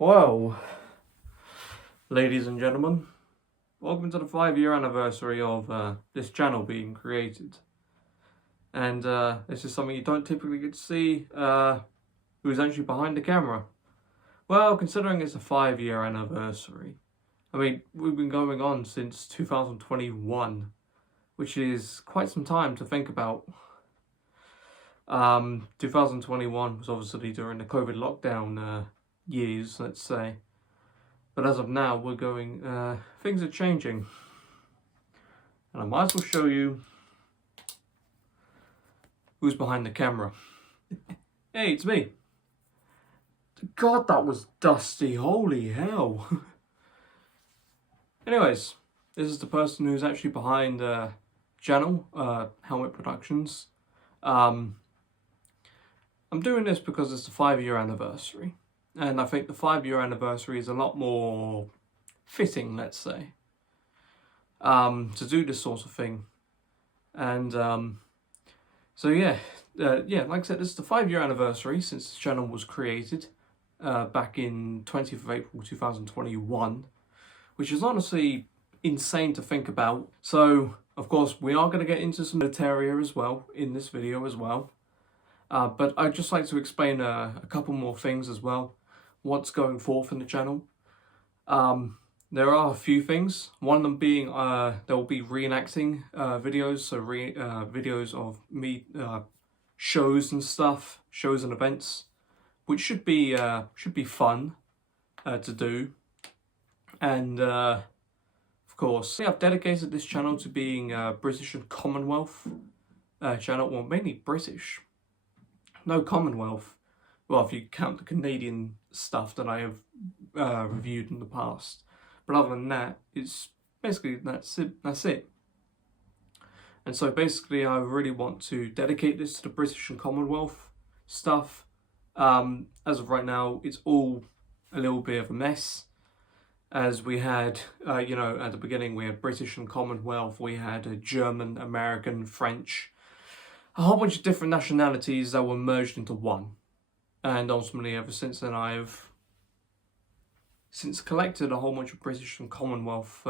Well, ladies and gentlemen, welcome to the 5-year anniversary of this channel being created. And this is something you don't typically get to see, who's actually behind the camera. Well, considering it's a 5-year anniversary, I mean, we've been going on since 2021, which is quite some time to think about. 2021 was obviously during the COVID lockdown years, let's say. But as of now, we're going, things are changing. And I might as well show you who's behind the camera. Hey, it's me. God, that was dusty, holy hell. Anyways, this is the person who's actually behind the channel, Helmet Productions. I'm doing this because it's the 5-year anniversary. And I think the 5-year anniversary is a lot more fitting, let's say, to do this sort of thing. And so yeah, like I said, this is the 5-year anniversary since the channel was created back in 20th of April 2021, which is honestly insane to think about. So, of course, we are going to get into some military as well in this video as well. But I'd just like to explain a couple more things as well. What's going forth in the channel. There are a few things. One of them being there will be reenacting videos, so videos of me shows and stuff, shows and events, which should be fun to do. And of course, I've dedicated this channel to being British and Commonwealth channel, well, mainly British. No Commonwealth. Well, if you count the Canadian stuff that I have reviewed in the past. But other than that, it's basically that's it. And so basically I really want to dedicate this to the British and Commonwealth stuff. As of right now, it's all a little bit of a mess. As we had, at the beginning we had British and Commonwealth, we had German, American, French, a whole bunch of different nationalities that were merged into one. And ultimately, ever since then, I've since collected a whole bunch of British and Commonwealth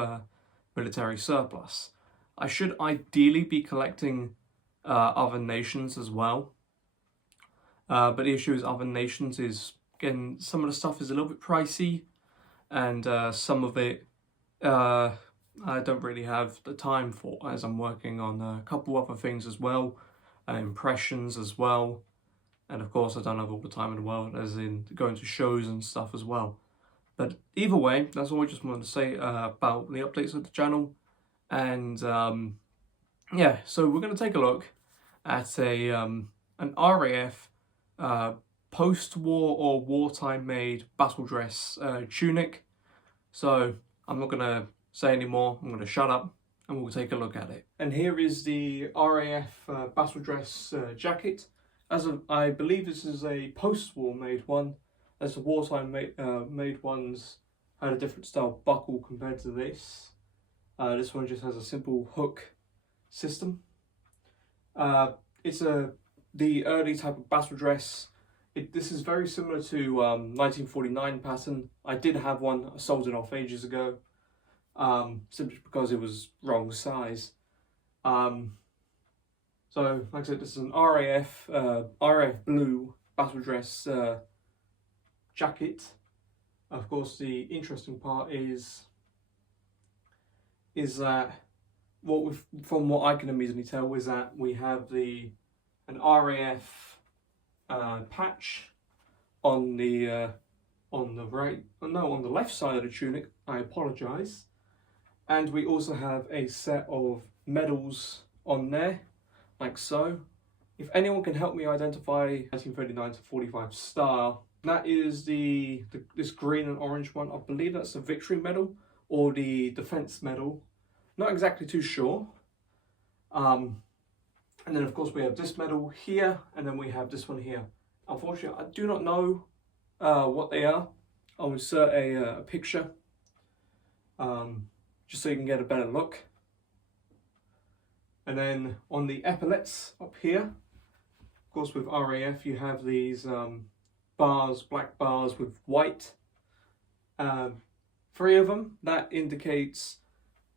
military surplus. I should ideally be collecting other nations as well. But the issue is other nations is, again, some of the stuff is a little bit pricey. And some of it I don't really have the time for, as I'm working on a couple other things as well. Impressions as well. And of course, I don't have all the time in the world, as in going to shows and stuff as well. But either way, that's all I just wanted to say about the updates of the channel. And yeah, so we're going to take a look at an RAF post-war or wartime made battledress tunic. So I'm not going to say any more. I'm going to shut up and we'll take a look at it. And here is the RAF battledress jacket. I believe this is a post-war made one, as the wartime made ones had a different style buckle compared to this. This one just has a simple hook system. It's the early type of battledress. This is very similar to 1949 pattern. I did have one, I sold it off ages ago, simply because it was wrong size. So, like I said, this is an RAF blue battledress jacket. Of course, the interesting part is that from what I can immediately tell is that we have an RAF patch on the left side of the tunic. I apologise, and we also have a set of medals on there. Like so. If anyone can help me identify 1939 to 45 style, that is this green and orange one. I believe that's the Victory Medal or the Defence Medal. Not exactly too sure. And then of course we have this medal here, and then we have this one here. Unfortunately, I do not know what they are. I'll insert a picture just so you can get a better look. And then on the epaulets up here, of course with RAF you have these bars, black bars with white 3 of them. That indicates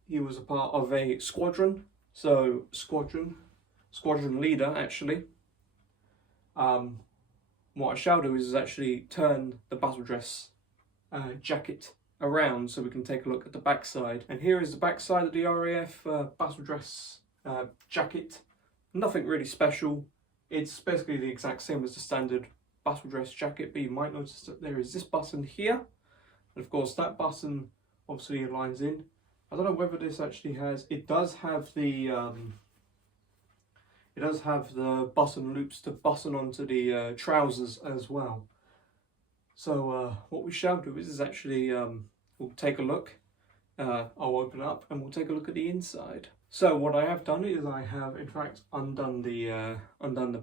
he was a part of a squadron. So squadron leader actually. What I shall do is actually turn the battle dress jacket around so we can take a look at the backside. And here is the backside of the RAF battle dress jacket. Nothing really special. It's basically the exact same as the standard battle dress jacket, but you might notice that there is this button here. And of course that button obviously aligns in. I don't know whether this actually has, it does have the button loops to button onto the trousers as well. So what we shall do is actually we'll take a look. I'll open up and we'll take a look at the inside. So what I have done is I have in fact undone the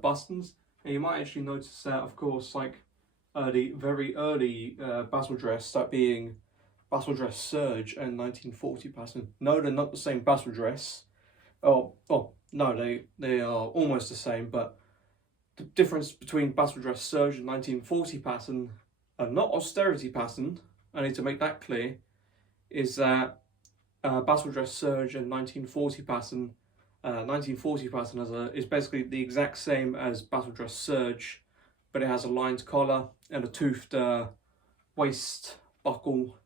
buttons, and you might actually notice that, of course, like the very early battle dress, that being battle dress Surge and 1940 pattern. No, they're not the same battle dress. Oh no, they are almost the same, but the difference between battle dress Surge and 1940 pattern, not austerity pattern, I need to make that clear, is that battle dress Surge and 1940 pattern, 1940 pattern is basically the exact same as battle dress Surge, but it has a lined collar and a toothed waist buckle.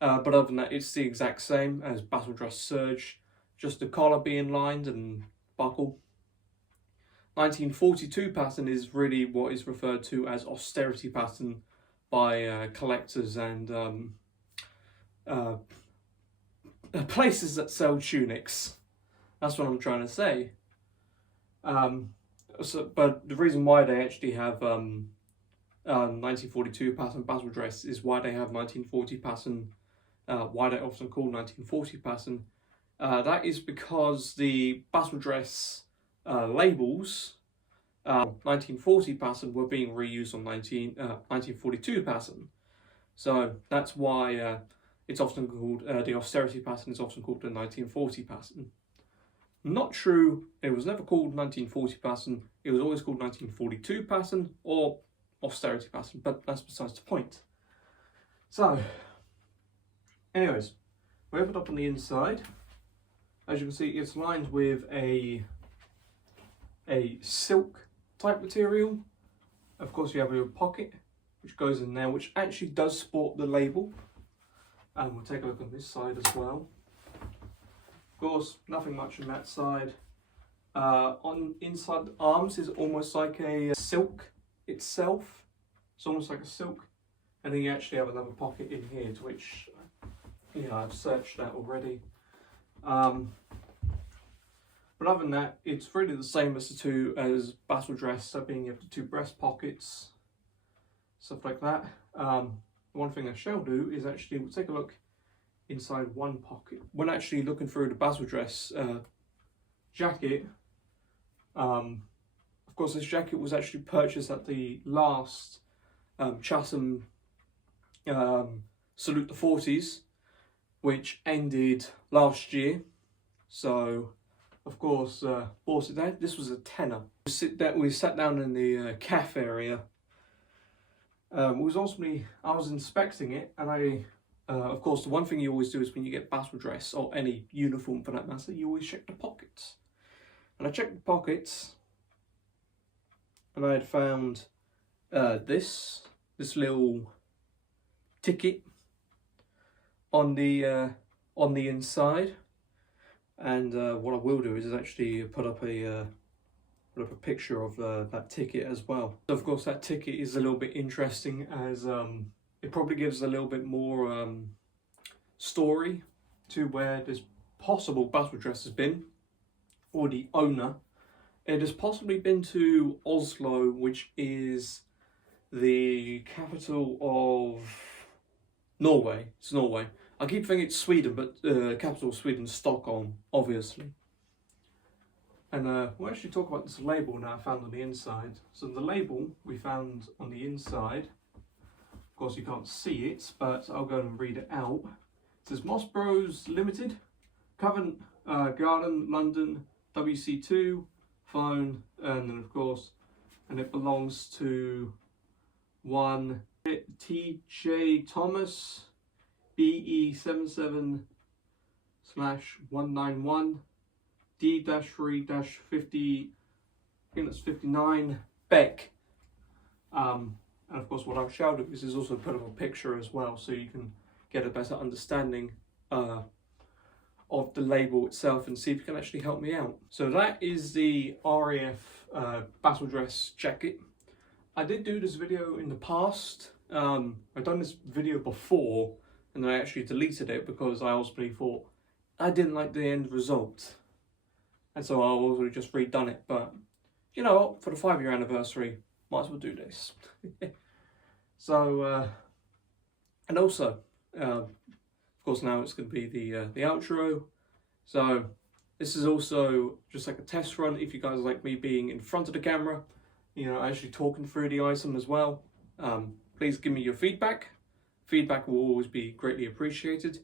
But other than that, it's the exact same as battle dress Surge, just the collar being lined and buckle. 1942 pattern is really what is referred to as austerity pattern by collectors and places that sell tunics. That's what I'm trying to say. But the reason why they actually have 1942 pattern battle dress is why they have 1940 pattern, why they're often called 1940 pattern. That is because the battle dress labels, 1940 pattern, were being reused on 1942 pattern. So that's why it's often called, the austerity pattern is often called the 1940 pattern. Not true, it was never called 1940 pattern, it was always called 1942 pattern or austerity pattern, but that's besides the point. So, anyways, we open up on the inside. As you can see, it's lined with a silk type material. Of course, you have your pocket, which goes in there, which actually does sport the label. And we'll take a look on this side as well. Of course, nothing much on that side. On inside the arms is almost like a silk itself. It's almost like a silk. And then you actually have another pocket in here, to which, I've searched that already. But other than that, it's really the same as as battle dress, so being you have the 2 breast pockets, stuff like that. One thing I shall do is actually we'll take a look inside one pocket. When actually looking through the battle dress jacket, of course this jacket was actually purchased at the last Chatham Salute the 40s, which ended last year. So of course bought it there. This was a tenner. We sat down in the cafe area. I was inspecting it, and of course, the one thing you always do is when you get battle dress, or any uniform for that matter, you always check the pockets. And I checked the pockets, and I had found this little ticket on the inside. And what I will do is actually put up a picture of that ticket as well. So of course that ticket is a little bit interesting, as it probably gives a little bit more story to where this possible battle dress has been, or the owner. It has possibly been to Oslo, which is the capital of Norway. It's Norway. I keep thinking it's Sweden, but capital of Sweden is Stockholm, obviously. And we'll actually talk about this label now I found on the inside. So the label we found on the inside, of course you can't see it, but I'll go and read it out. It says Moss Bros Limited, Covent Garden, London, WC2, phone, and then of course, and it belongs to one TJ Thomas, BE77/191 D-3-50, I think that's 59 Beck. And of course what I shall do is also put up a picture as well, so you can get a better understanding of the label itself and see if you can actually help me out. So that is the RAF Battledress jacket. I did do this video in the past. I've done this video before and then I actually deleted it because I ultimately thought I didn't like the end result. And so I also just redone it, but you know what, for the 5-year anniversary, might as well do this. So, and also, of course now it's going to be the outro. So this is also just like a test run if you guys like me being in front of the camera, you know, actually talking through the item as well. Please give me your feedback. Feedback will always be greatly appreciated.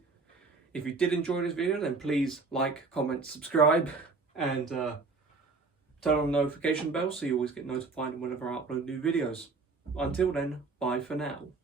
If you did enjoy this video, then please like, comment, subscribe, and turn on the notification bell so you always get notified whenever I upload new videos. Until then, bye for now.